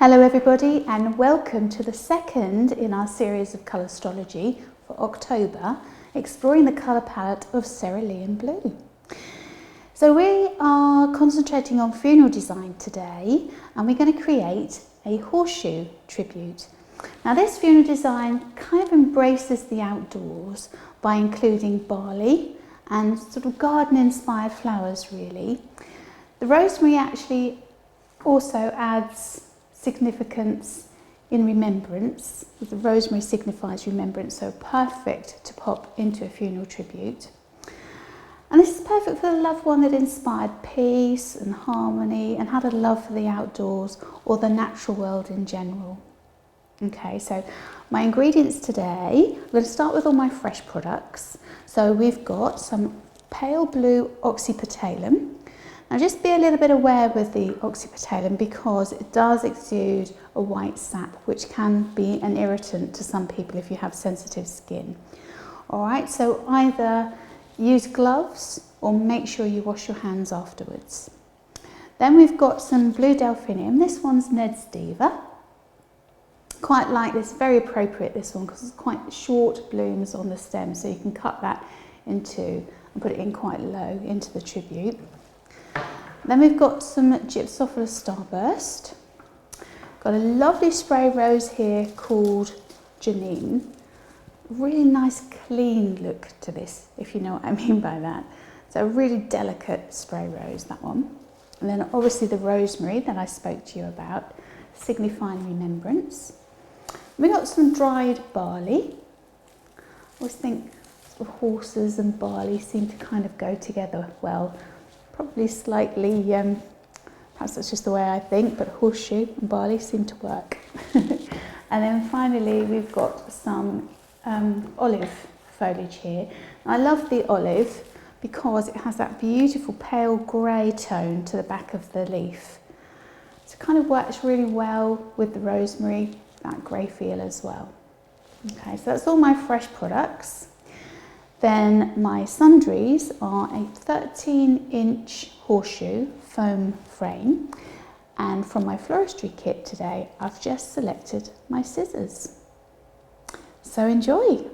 Hello everybody and welcome to the second in our series of colour astrology for October, exploring the colour palette of cerulean blue. So we are concentrating on funeral design today and we're going to create a horseshoe tribute. Now this funeral design kind of embraces the outdoors by including barley and sort of garden inspired flowers really. The rosemary actually also adds significance in remembrance. The rosemary signifies remembrance, so perfect to pop into a funeral tribute. And this is perfect for the loved one that inspired peace and harmony and had a love for the outdoors or the natural world in general. Okay, so my ingredients today, I'm going to start with all my fresh products. So we've got some pale blue Oxypetalum. Now just be a little bit aware with the Oxypetalum because it does exude a white sap which can be an irritant to some people if you have sensitive skin. Alright, so either use gloves or make sure you wash your hands afterwards. Then we've got some blue Delphinium. This one's Neds Diever. Quite like this, very appropriate this one because it's quite short blooms on the stem, so you can cut that into and put it in quite low into the tribute. Then we've got some Gypsophila Starburst. Got a lovely spray rose here called Jeanine. Really nice clean look to this, if you know what I mean by that. So a really delicate spray rose, that one. And then obviously the rosemary that I spoke to you about, signifying remembrance. We got some dried barley. I always think sort of horses and barley seem to kind of go together well. Probably slightly, perhaps that's just the way I think, but horseshoe and barley seem to work. And then finally we've got some olive foliage here. I love the olive because it has that beautiful pale grey tone to the back of the leaf. So it kind of works really well with the rosemary, that grey feel as well. Okay, so that's all my fresh products. Then my sundries are a 13-inch horseshoe foam frame, and from my floristry kit today I've just selected my scissors. So enjoy!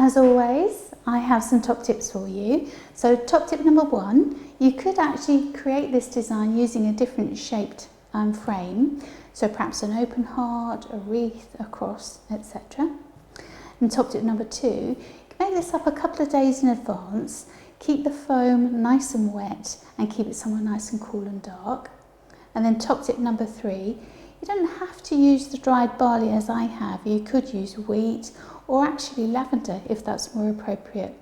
As always, I have some top tips for you. So top tip number 1, you could actually create this design using a different shaped frame. So perhaps an open heart, a wreath, a cross, etc. And top tip number 2, you can make this up a couple of days in advance, keep the foam nice and wet and keep it somewhere nice and cool and dark. And then top tip number 3, you don't have to use the dried barley as I have. You could use wheat or actually lavender if that's more appropriate,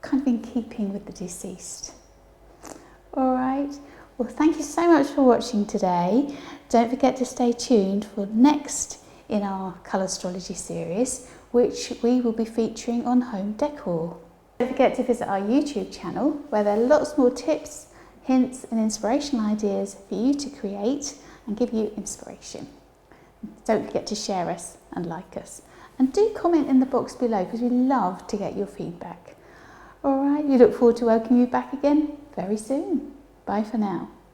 kind of in keeping with the deceased. All right, well thank you so much for watching today. Don't forget to stay tuned for next in our colour astrology series, which we will be featuring on home decor. Don't forget to visit our YouTube channel where there are lots more tips, hints and inspirational ideas for you to create and give you inspiration. Don't forget to share us and like us. And do comment in the box below because we love to get your feedback. All right, we look forward to welcoming you back again very soon. Bye for now.